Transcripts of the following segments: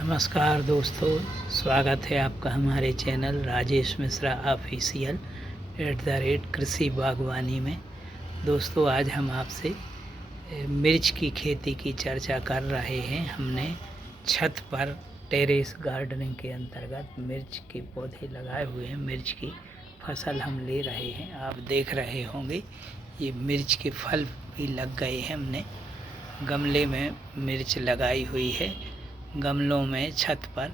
नमस्कार दोस्तों, स्वागत है आपका हमारे चैनल राजेश मिश्रा ऑफिशियल @कृषि बागवानी में। दोस्तों, आज हम आपसे मिर्च की खेती की चर्चा कर रहे हैं। हमने छत पर टेरेस गार्डनिंग के अंतर्गत मिर्च के पौधे लगाए हुए हैं। मिर्च की फसल हम ले रहे हैं। आप देख रहे होंगे ये मिर्च के फल भी लग गए हैं। हमने गमले में मिर्च लगाई हुई है। गमलों में छत पर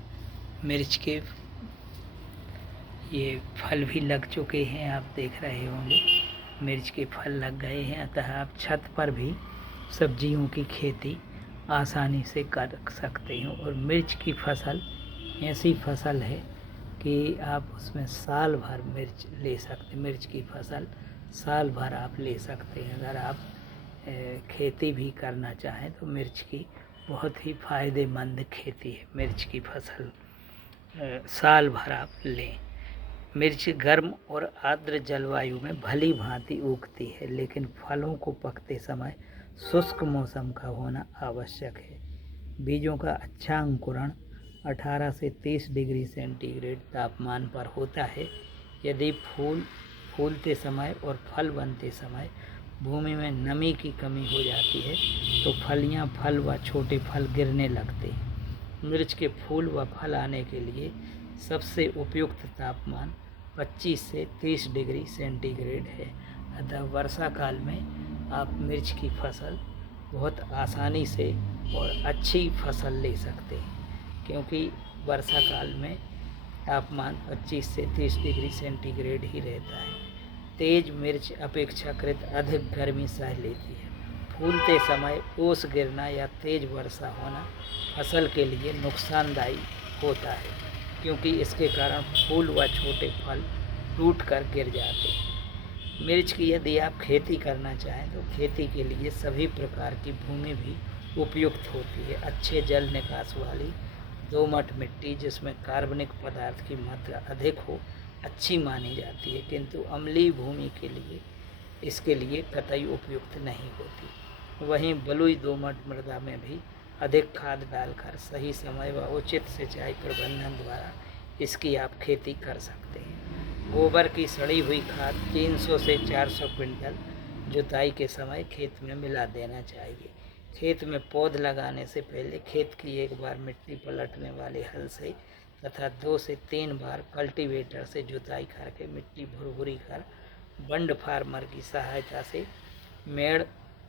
मिर्च के ये फल भी लग चुके हैं। आप देख रहे होंगे मिर्च के फल लग गए हैं। अतः आप छत पर भी सब्जियों की खेती आसानी से कर सकते हैं। और मिर्च की फसल ऐसी फसल है कि आप उसमें साल भर मिर्च ले सकते। मिर्च की फसल साल भर आप ले सकते हैं। अगर आप खेती भी करना चाहें तो मिर्च की बहुत ही फ़ायदेमंद खेती है। मिर्च की फसल साल भर आप लें। मिर्च गर्म और आर्द्र जलवायु में भली भांति उगती है, लेकिन फलों को पकते समय शुष्क मौसम का होना आवश्यक है। बीजों का अच्छा अंकुरण 18 से 30 डिग्री सेंटीग्रेड तापमान पर होता है। यदि फूलते समय और फल बनते समय भूमि में नमी की कमी हो जाती है तो फल व छोटे फल गिरने लगते हैं। मिर्च के फूल व फल आने के लिए सबसे उपयुक्त तापमान 25 से 30 डिग्री सेंटीग्रेड है। अतः वर्षा काल में आप मिर्च की फसल बहुत आसानी से और अच्छी फसल ले सकते हैं, क्योंकि वर्षा काल में तापमान 25 से 30 डिग्री सेंटीग्रेड ही रहता है। तेज मिर्च अपेक्षाकृत अधिक गर्मी सह लेती है। फूलते समय ओस गिरना या तेज वर्षा होना फसल के लिए नुकसानदायी होता है, क्योंकि इसके कारण फूल व छोटे फल टूट कर गिर जाते हैं। मिर्च की यदि आप खेती करना चाहें तो खेती के लिए सभी प्रकार की भूमि भी उपयुक्त होती है। अच्छे जल निकास वाली दोमट मिट्टी जिसमें कार्बनिक पदार्थ की मात्रा अधिक हो अच्छी मानी जाती है, किंतु अम्लीय भूमि के लिए इसके लिए कतई उपयुक्त नहीं होती। वहीं बलुई दोमट मृदा में भी अधिक खाद डालकर सही समय व उचित सिंचाई प्रबंधन द्वारा इसकी आप खेती कर सकते हैं। गोबर की सड़ी हुई खाद 300 से 400 क्विंटल जुताई के समय खेत में मिला देना चाहिए। खेत में पौध लगाने से पहले खेत की एक बार मिट्टी पलटने वाले हल से तथा 2 से 3 बार कल्टीवेटर से जुताई करके मिट्टी भुरभुरी कर बंड फार्मर की सहायता से मेड़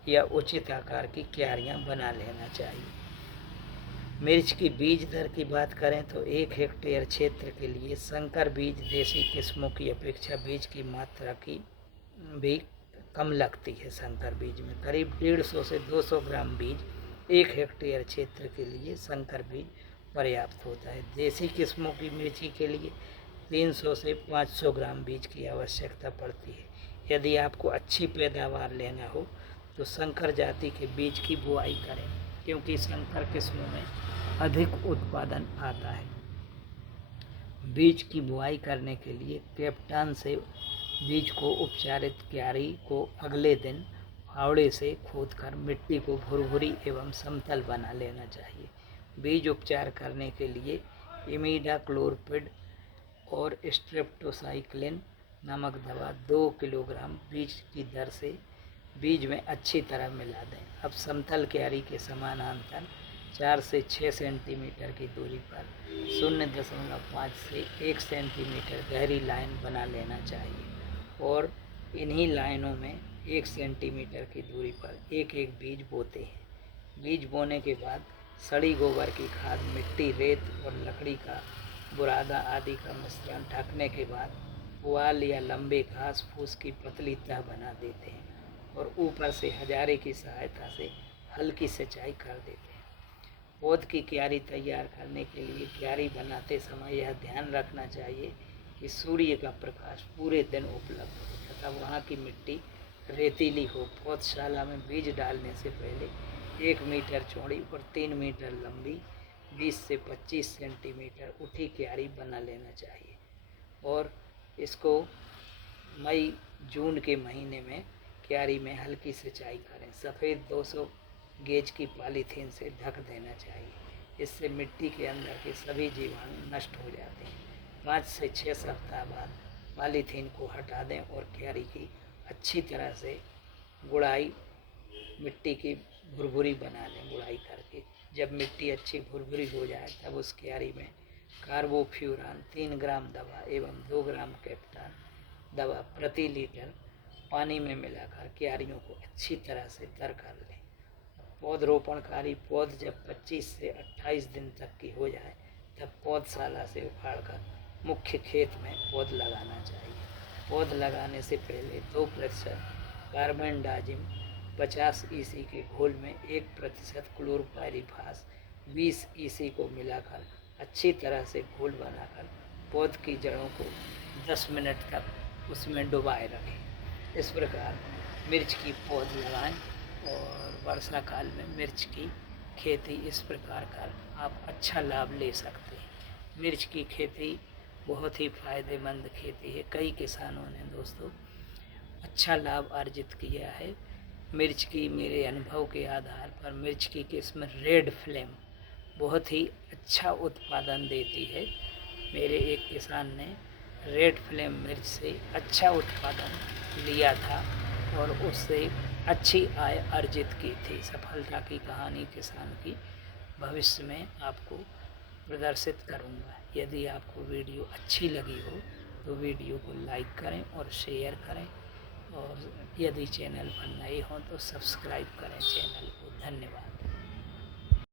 या उचित आकार की क्यारियां बना लेना चाहिए। मिर्च की बीज दर की बात करें तो 1 हेक्टेयर क्षेत्र के लिए संकर बीज देसी किस्मों की अपेक्षा बीज की मात्रा की भी कम लगती है। संकर बीज में करीब 150 से 200 ग्राम बीज 1 हेक्टेयर क्षेत्र के लिए संकर बीज पर्याप्त होता है। देसी किस्मों की मिर्ची के लिए 300 से 500 ग्राम बीज की आवश्यकता पड़ती है। यदि आपको अच्छी पैदावार लेना हो तो संकर जाति के बीज की बुआई करें, क्योंकि संकर किस्मों में अधिक उत्पादन आता है। बीज की बुआई करने के लिए कैप्टान से बीज को उपचारित क्यारी को अगले दिन फावड़े से खोदकर मिट्टी को भुरभुरी एवं समतल बना लेना चाहिए। बीज उपचार करने के लिए इमिडाक्लोपीड और स्ट्रेप्टोसाइक्लिन नामक दवा 2 किलोग्राम बीज की दर से बीज में अच्छी तरह मिला दें। अब समतल क्यारी के समानांतर 4 से 6 सेंटीमीटर की दूरी पर 0.5 से 1 सेंटीमीटर गहरी लाइन बना लेना चाहिए और इन्हीं लाइनों में 1 सेंटीमीटर की दूरी पर एक एक बीज बोते हैं। बीज बोने के बाद सड़ी गोबर की खाद, मिट्टी, रेत और लकड़ी का बुरादा आदि का मिश्रण ढकने के बाद पुआल या लंबे घास फूस की पतली तह बना देते हैं और ऊपर से हजारे की सहायता से हल्की सिंचाई कर देते हैं। पौध की क्यारी तैयार करने के लिए क्यारी बनाते समय यह ध्यान रखना चाहिए कि सूर्य का प्रकाश पूरे दिन उपलब्ध हो तथा वहाँ की मिट्टी रेतीली हो। पौधशाला में बीज डालने से पहले 1 मीटर चौड़ी और 3 मीटर लंबी 20 से 25 सेंटीमीटर उठी क्यारी बना लेना चाहिए और इसको मई जून के महीने में क्यारी में हल्की सिंचाई करें। सफ़ेद 200 गेज की पॉलीथीन से ढक देना चाहिए। इससे मिट्टी के अंदर के सभी जीवाणु नष्ट हो जाते हैं। 5 से 6 सप्ताह बाद पॉलीथीन को हटा दें और क्यारी की अच्छी तरह से गुड़ाई, मिट्टी की भुरभुरी बना लें गुड़ाई करके। जब मिट्टी अच्छी भुरभुरी हो जाए तब उस क्यारी में कार्बोफ्यूरान 3 ग्राम दवा एवं 2 ग्राम कैप्टान दवा प्रति लीटर पानी में मिलाकर क्यारियों को अच्छी तरह से तर कर लें। पौधरोपणकारी पौध जब 25 से 28 दिन तक की हो जाए तब पौधशाला से उखाड़कर मुख्य खेत में पौध लगाना चाहिए। पौध लगाने से पहले 2% कार्बेंडाजिम 50 EC के घोल में 1% क्लोरोपाइरीफास 20 EC को मिलाकर अच्छी तरह से घोल बनाकर पौध की जड़ों को 10 मिनट तक उसमें डुबाए रखें। इस प्रकार मिर्च की पौध लगाएं और वर्षा काल में मिर्च की खेती इस प्रकार कर आप अच्छा लाभ ले सकते हैं। मिर्च की खेती बहुत ही फायदेमंद खेती है। कई किसानों ने दोस्तों अच्छा लाभ अर्जित किया है। मिर्च की मेरे अनुभव के आधार पर मिर्च की किस्म रेड फ्लेम बहुत ही अच्छा उत्पादन देती है। मेरे एक किसान ने रेड फ्लेम मिर्च से अच्छा उत्पादन लिया था और उससे अच्छी आय अर्जित की थी। सफलता की कहानी किसान की भविष्य में आपको प्रदर्शित करूंगा। यदि आपको वीडियो अच्छी लगी हो तो वीडियो को लाइक करें और शेयर करें, और यदि चैनल पर नए हों तो सब्सक्राइब करें चैनल को। धन्यवाद।